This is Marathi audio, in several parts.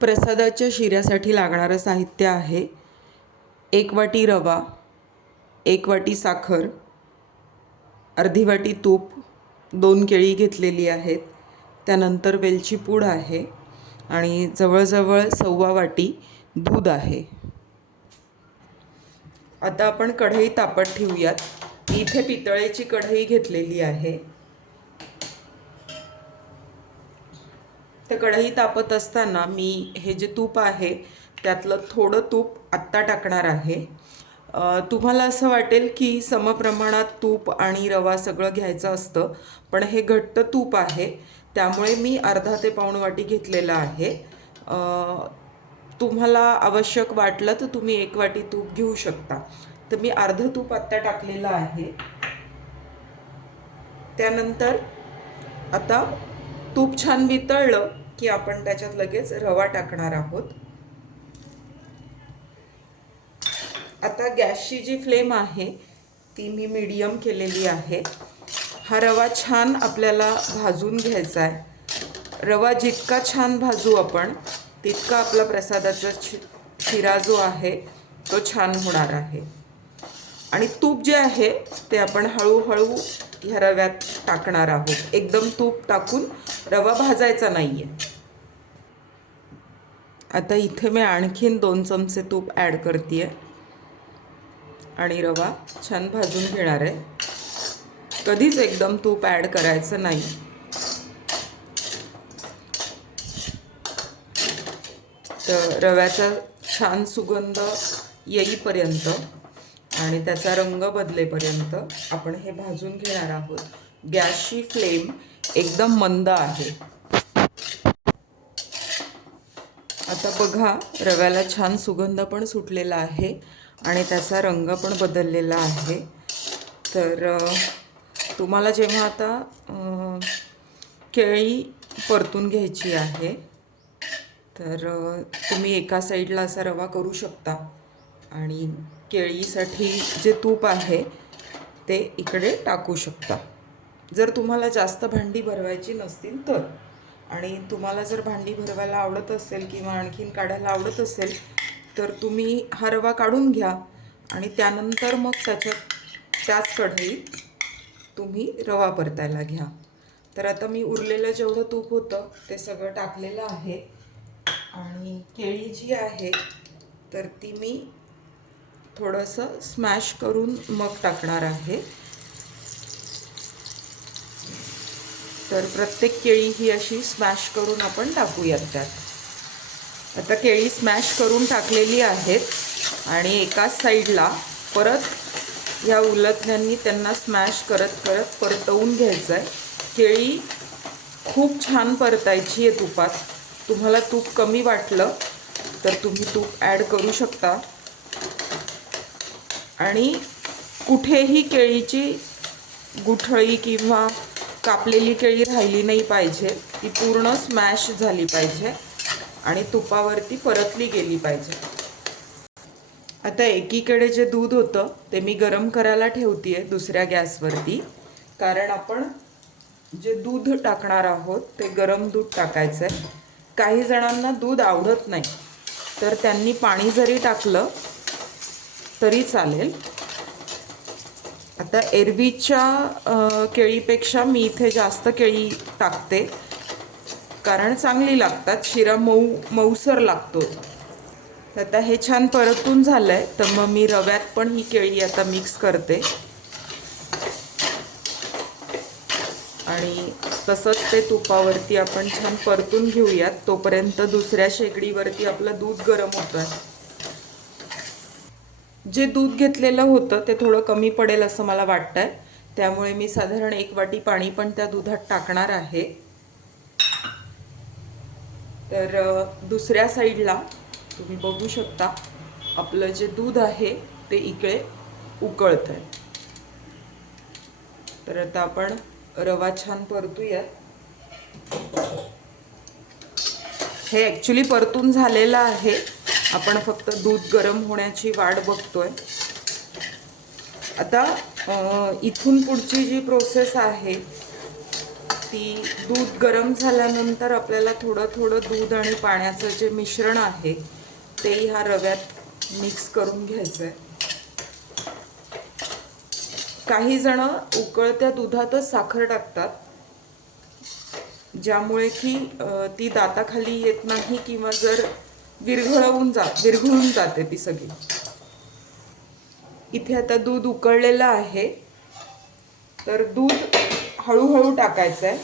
प्रसादाच्या शिऱ्यासाठी लागणारं साहित्य आहे. एक वाटी रवा एक वाटी साखर अर्धी वाटी तूप दोन केळी घेतलेली आहेत. त्यानंतर वेलची पूड आहे आणि जवळजवळ सव्वा वाटी दूध आहे. आता आपण कढई तापत ठेवूयात. इथे पितळेची कढई घेतलेली आहे. तर कढई तापत असताना मी हे जे तूप आहे त्यातलं थोडं तूप आत्ता टाकणार आहे. तुम्हाला असं वाटेल की समप्रमाणात तूप आणि रवा सगळं घ्यायचं असतं पण हे घट्ट तूप आहे त्यामुळे मी अर्धा ते पाऊण वाटी घेतलेलं आहे. तुम्हाला आवश्यक वाटलं तर तुम्ही एक वाटी तूप घेऊ शकता. तर मी अर्धं तूप आत्ता टाकलेलं आहे. त्यानंतर आता तूप छान वितळलं की आपण त्याच्यात लगेच रवा टाकणार आहोत. आता गॅसची जी फ्लेम आहे ती मी मीडियम केलेली आहे. हा रवा छान आपल्याला भाजून घ्यायचा आहे. रवा जितका छान भाजू आपण तितका आपला प्रसादाचा शि शिरा जो आहे तो छान होणार आहे. आणि तूप जे आहे ते आपण हळूहळू ह्या रव्यात टाकणार आहोत. एकदम तूप टाकून रवा भाजायचा नाही आहे आता इथे मी आणखीन दोन चमचे तूप ॲड करते आणि रवा छान भाजून घेणार आहे. कधीच एकदम तूप ॲड करायचं नाही. तर रव्याचा छान सुगंध येईपर्यंत आणि त्याचा रंग बदलेपर्यंत आपण हे भाजून घेणार आहोत. गॅसची फ्लेम एकदम मंद आहे. आता बघा रव्याला छान सुगंध पण सुटलेला आहे आणि त्याचा रंग पण बदललेला आहे. तर तुम्हाला जेव्हा आता केळी परतून घ्यायची आहे तर तुम्ही एका साईडला असा रवा करू शकता. आणि केळीसाठी जे तूप आहे ते इकडे टाकू शकता. जर तुम्हाला जास्त भांडी भरवायची नसतील तर. आणि तुम्हाला जर भांडी भरवायला आवडत असेल किंवा आणखीन काढायला आवडत असेल तर तुम्ही हा रवा काढून घ्या आणि त्यानंतर मग त्याच्यात त्याच कढईत तुम्ही रवा परतायला घ्या. तर आता मी उरलेलं जेवढं तूप होतं ते सगळं टाकलेलं आहे. आणि केळी जी आहे तर ती मी थोडंसं स्मॅश करून मग टाकणार आहे. तर प्रत्येक केळी ही अशी स्मॅश करून आपण टाकूयात त्यात. आता केळी स्मॅश करून टाकलेली आहेत आणि एकाच साईडला परत या उलटण्यांनी त्यांना स्मॅश करत करत परतवून घ्यायचं आहे केळी खूप छान परतायची आहे तुपात. तुम्हाला तूप कमी वाटलं तर तुम्ही तूप ॲड करू शकता. आणि कुठेही केळीची गुठळी किंवा कापलेली केळी राहिली नाही पाहिजे. ती पूर्ण स्मॅश झाली पाहिजे आणि तुपावरती परतली गेली पाहिजे. आता एकीकडे जे दूध होतं ते मी गरम करायला ठेवते आहे दुसऱ्या गॅसवरती. कारण आपण जे दूध टाकणार आहोत ते गरम दूध टाकायचं आहे काही जणांना दूध आवडत नाही. तर त्यांनी पाणी जरी टाकलं तरी चालेल. आता एरवीच्या केळीपेक्षा मी इथे जास्त केळी टाकते. कारण चांगली लागतात. शिरा मऊ मऊसर लागतो. तर आता हे छान परतून झालं आहे तर मग मी रव्यात पण ही केळी आता मिक्स करते. आणि तसंच ते तुपावरती आपण छान परतून घेऊयात. तोपर्यंत दुसऱ्या शेगडीवरती आपलं दूध गरम होतं. आहे जे दूध घेतलेलं होतं ते थोडं कमी पडेल असं मला वाटतं आहे त्यामुळे मी साधारण एक वाटी पाणी पण त्या दुधात टाकणार आहे. तर दुसऱ्या साईडला तुम्ही बघू शकता आपलं जे दूध आहे ते इकडे उकळतं आहे तर आता आपण रवा छान परतूया. हे ॲक्च्युली परतून झालेलं आहे. आपण फक्त दूध गरम होण्याची वाट बघतोय. आता इथून पुढची जी प्रोसेस आहे ती दूध गरम झाल्यानंतर आपल्याला थोडं थोडं दूध आणि पाण्याचं जे मिश्रण आहे ते ह्या रव्यात मिक्स करून घ्यायचं आहे काही जण उकळत्या दुधातच साखर टाकतात ज्यामुळे की ती दाताखाली येत नाही किंवा जर विरघळवून जा विरघळून जाते ती सगळी. इथे आता दूध उकळलेलं आहे. तर दूध हळूहळू टाकायचं आहे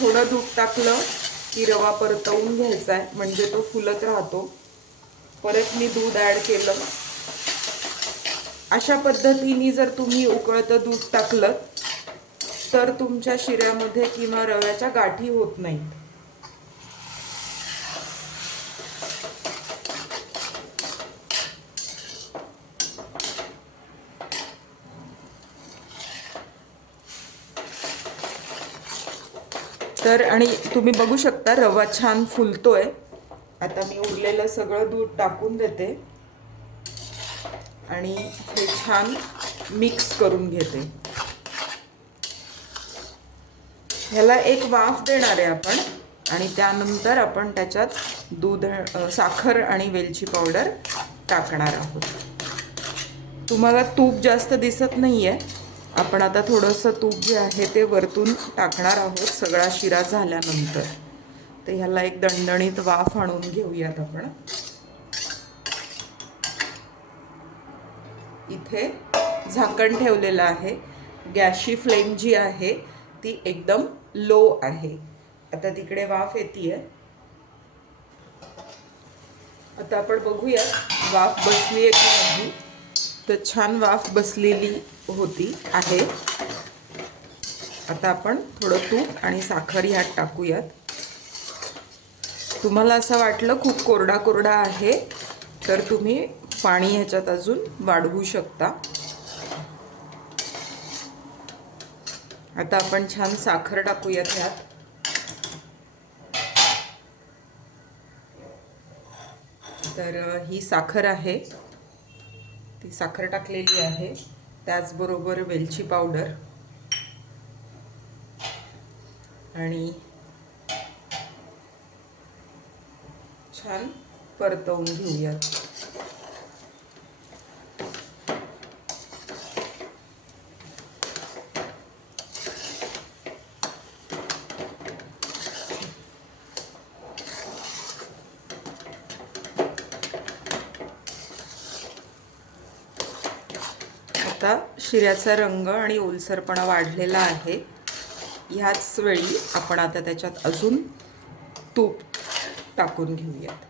थोडं दूध टाकलं की रवा परतवून घ्यायचा आहे म्हणजे तो फुलत राहतो. परत मी दूध ॲड केलं. अशा पद्धतीने जर तुम्ही उकळतं दूध टाकलं तर तुमच्या शिऱ्यामध्ये किंवा रव्याच्या गाठी होत नाहीत. तर आणि तुम्ही बघू शकता रवा छान फुलतोय. आता मी उरलेलं सगळं दूध टाकून देते. आणि हे छान मिक्स करून घेते. ह्याला एक वाफ देणार आहे आपण. आणि त्यानंतर आपण त्याच्यात दूध साखर आणि वेलची पावडर टाकणार आहोत. तुम्हाला तूप जास्त दिसत नाही आहे आपण आता थोडंसं तूप जे आहे ते वरतून टाकणार आहोत सगळा शिरा झाल्यानंतर. तर ह्याला एक दणदणीत वाफ आणून घेऊयात आपण. इथे झाकण ठेवलेलं आहे. गॅसची फ्लेम जी आहे ती एकदम लो आहे. आता तिकडे वाफ येते आता आपण बघूया वाफ बसली आहे की नाही. तर छान वाफ बसलेली होती आहे. आता आपण थोडं तूप आणि साखर ह्यात टाकूयात. तुम्हाला असं वाटलं खूप कोरडा कोरडा आहे तर तुम्ही पाणी ह्याच्यात अजून वाढवू शकता. आता आपण छान साखर टाकूयात ह्यात. तर ही साखर आहे. ती साखर टाकलेली आहे. त्याचबरोबर वेलची पावडर. आणि छान परतवून घेऊयात. आता शिऱ्याचा रंग आणि ओलसरपणा वाढलेला आहे. ह्याच वेळी आपण आता त्याच्यात अजून तूप टाकून घेऊयात.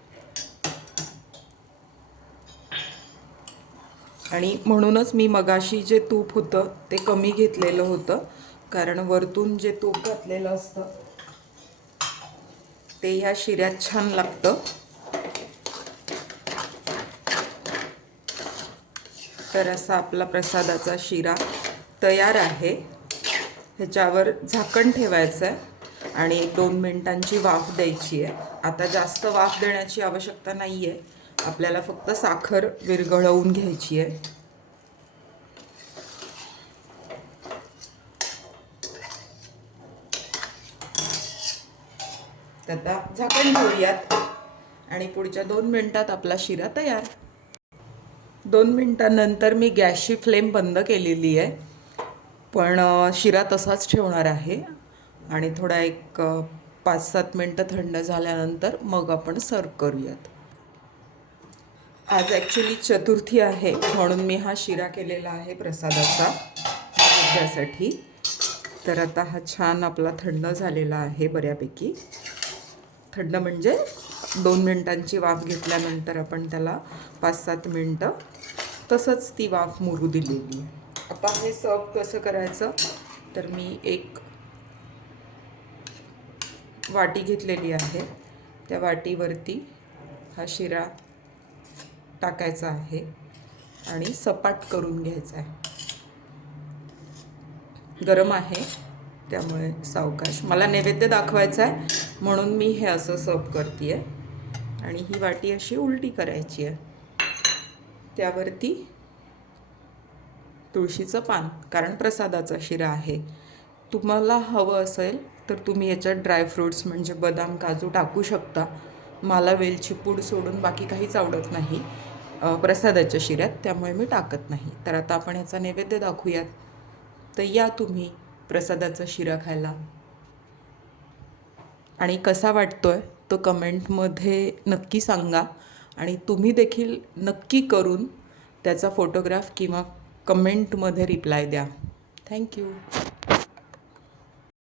आणि म्हणूनच मी मगाशी जे तूप होतं ते कमी घेतलेलं होतं कारण वरतून जे तूप घातलेलं असतं ते ह्या शिऱ्यात छान लागतं. तर असा आपला प्रसादाचा शिरा तयार आहे. ह्याच्यावर झाकण ठेवायचं आहे आणि एक दोन मिनिटांची वाफ द्यायची आहे. आता जास्त वाफ देण्याची आवश्यकता नाही आहे आपल्याला फक्त साखर विरघळवून घ्यायची आहे. तर आता झाकण ठेवूयात आणि पुढच्या दोन मिनिटात आपला शिरा तयार. दोन मिनटानंतर मी गॅसची फ्लेम बंद केलेली आहे. पण शिरा तसाच ठेवणार आहे. आणि थोडा एक पाच सात मिनटं थंड झाल्यानंतर मग आपण सर्व करूयात. आज ॲक्च्युली चतुर्थी आहे म्हणून मी हा शिरा केलेला आहे प्रसादाचा नैवेद्यासाठी तर आता हा छान आपला थंड झालेला आहे बऱ्यापैकी. थंड म्हणजे दोन मिनटांची वाफ घेतल्यानंतर आपण त्याला पाच सात मिनटं तसंच ती वाफ मुरू दिलेली. आहे आता हे सर्व कसं करायचं? तर मी एक वाटी घेतलेली आहे. त्या वाटीवरती हा शिरा टाकायचा आहे आणि सपाट करून घ्यायचा आहे. गरम आहे त्यामुळे सावकाश. मला नैवेद्य दाखवायचा आहे म्हणून मी हे असं सर्व करते आहे आणि ही वाटी अशी उलटी करायची आहे. त्यावरती तुळशीचं पान कारण प्रसादाचा शिरा आहे. तुम्हाला हवं असेल तर तुम्ही याच्यात ड्रायफ्रूट्स म्हणजे बदाम काजू टाकू शकता. मला वेलची पूड सोडून बाकी काहीच आवडत नाही प्रसादाच्या शिऱ्यात त्यामुळे मी टाकत नाही. तर आता आपण याचा नैवेद्य दाखवूयात. तर या तुम्ही प्रसादाचा शिरा खायला. आणि कसा वाटतो आहे तो कमेंटमध्ये नक्की सांगा. आणि तुम्ही देखील नक्की करून त्याचा फोटोग्राफ किंवा कमेंटमध्ये रिप्लाय द्या. थँक्यू